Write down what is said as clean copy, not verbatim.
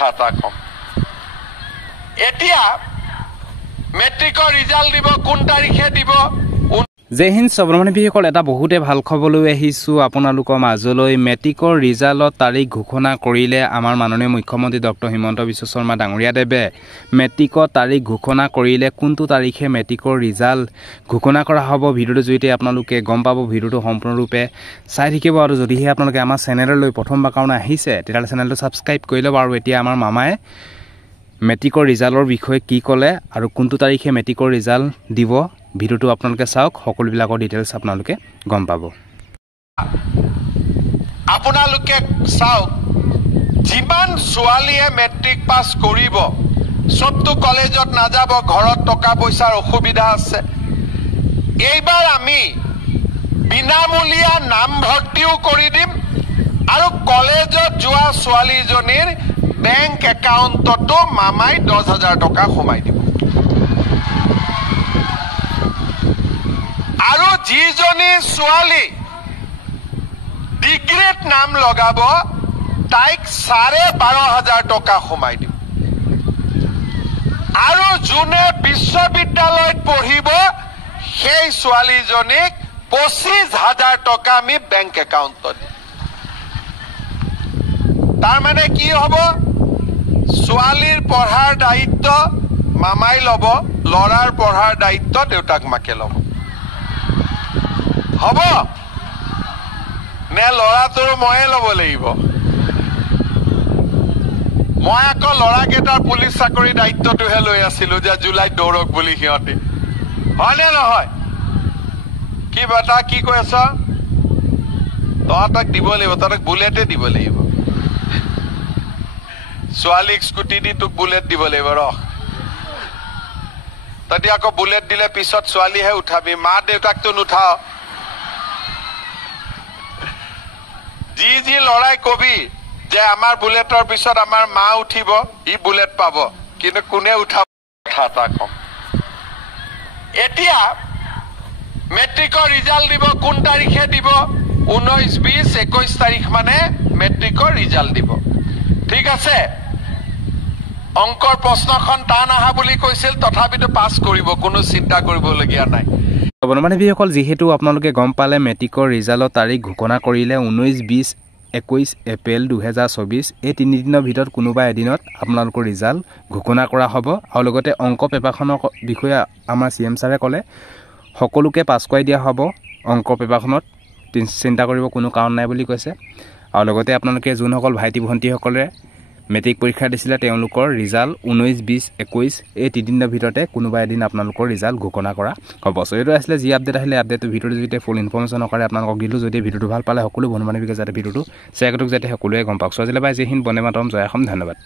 কথা এটা কম এতিয়া মেট্ৰিকৰ ৰিজাল্ট দিব কোন তাৰিখে দিব জয় হিন্দ সবৰমণি বিসকল এটা বহুতে ভাল খবৰ লৈ আহিছো আপোনালোকৰ মাজলৈ মেট্ৰিকৰ ৰিজাল্টৰ তাৰিখ ঘোষণা কৰিলে আমাৰ মাননীয় মুখ্যমন্ত্ৰী ডক্টৰ হিমন্ত বিশ্ব শৰ্মা ডাঙৰীয়াদেৱে মেট্ৰিকৰ তাৰিখ ঘোষণা কৰিলে কোনটো তাৰিখে মেট্ৰিকৰ ৰিজাল্ট ঘোষণা কৰা হ'ব ভিডিঅ'টো জৰিয়তে আপোনালোকে গম পাব ভিডিঅ'টো সম্পূৰ্ণৰূপে চাই থাকিব আৰু যদিহে আপোনালোকে আমাৰ চেনেললৈ প্ৰথমবাৰ কাৰণে আহিছে তেতিয়াহ'লে চেনেলটো ছাবস্ক্ৰাইব কৰি ল'ব আৰু এতিয়া আমাৰ মামাই মেট্ৰিকৰ ৰিজাল্টৰ বিষয়ে কি ক'লে আৰু কোনটো তাৰিখে মেট্ৰিকৰ ৰিজাল্ট দিব ভিডিঅ'টো আপোনালোকে চাওক সকলোবিলাকৰ ডিটেইলছ আপোনালোকে গম পাব আপোনালোকে চাওক যিমান ছোৱালীয়ে মেট্ৰিক পাছ কৰিব সবটো কলেজত নাযাব ঘৰত টকা পইচাৰ অসুবিধা আছে এইবাৰ আমি বিনামূলীয়া নামভৰ্তিও কৰি দিম আৰু কলেজত যোৱা ছোৱালীজনীৰ বেংক একাউণ্টতো মামাই 10,000 টকা সোমাই দিব আৰু যিজনী ছোৱালী ডিগ্ৰীত নাম লগাব তাইক 12,500 টকা সোমাই দিব আৰু যোনে বিশ্ববিদ্যালয়ত পঢ়িব সেই ছোৱালীজনীক 25,000 টকা আমি বেংক একাউণ্টত দিম তাৰমানে কি হ'ব ছোৱালীৰ পঢ়াৰ দায়িত্ব মামাই ল'ব ল'ৰাৰ পঢ়াৰ দায়িত্ব দেউতাক মাকে ল'ব হ'ব নে ল'ৰাটোৰ ময়ে ল'ব লাগিব মই আকৌ ল'ৰাকেইটাৰ পুলিচ চাকৰি দায়িত্বটোহে লৈ আছিলো যে জুলাইত দৌৰক বুলি সিহঁতে হয়নে নহয় কি বেটা কি কৈ আছ তহঁতক দিব লাগিব তহঁতক বুলেটে দিব লাগিব ছোৱালীক স্কুটি দি তোক বুলেট দিব লাগিব ৰহ তহঁতি আকৌ বুলেট দিলে পিছত ছোৱালীহে উঠাবি মা দেউতাকতো নুঠাও যি লৰাই কবি যে আমাৰ বুলেটৰ পিছত আমাৰ মা উঠিব ই বুলেট পাব কিন্তু কোনে উঠাব কথা এটা কম এতিয়া মেট্ৰিকৰ ৰিজাল্ট দিব কোন তাৰিখে দিব 19, 20, 21 তাৰিখ মানে মেট্ৰিকৰ ৰিজাল্ট দিব ঠিক আছে অংকৰ প্ৰশ্নখন টান আহা বুলি কৈছিল তথাপিতো পাছ কৰিব কোনো চিন্তা কৰিবলগীয়া নাই বৰ্তমান বিসকল যেহেতু আপোনালোকে গম পালে মেট্ৰিকৰ ৰিজাল্টৰ তাৰিখ ঘোষণা কৰিলে 19, 20, 21 এপ্ৰিল 2024 এই 3 দিনৰ ভিতৰত কোনোবা এদিনত আপোনালোকৰ ৰিজাল্ট ঘোষণা কৰা হ'ব আৰু লগতে অংক পেপাৰখনৰ বিষয়ে আমাৰ CM ছাৰে ক'লে সকলোকে পাছ কৰাই দিয়া হ'ব অংক পেপাৰখনত চিন্তা কৰিব কোনো কাৰণ নাই বুলি কৈছে আৰু লগতে আপোনালোকে যোনসকল ভাইটি ভণ্টিসকলে মেট্ৰিক পৰীক্ষা দিছিলে তেওঁলোকৰ ৰিজাল্ট 19, 20, 21 এই 3 দিনৰ ভিতৰতে কোনোবা এদিন আপোনালোকৰ ৰিজাল্ট ঘোষণা কৰা হ'ব সো এইটো আসলে যি আপডেট আহিলে আপডেটটো ভিডিঅ'টো যদি ফুল ইনফৰমেশ্যন কৰে আপোনালোকক দিলো যদি ভিডিঅ'টো ভাল পালে সকলো বন্ধু বান্ধৱীকে যাতে ভিডিঅ'টো শ্বেয়াৰ কৰক যাতে সকলোৱে গম পাওক সো আজিলৈ বাই জয় হিন্দ বন্দে মাতৰম জয় অসম ধন্যবাদ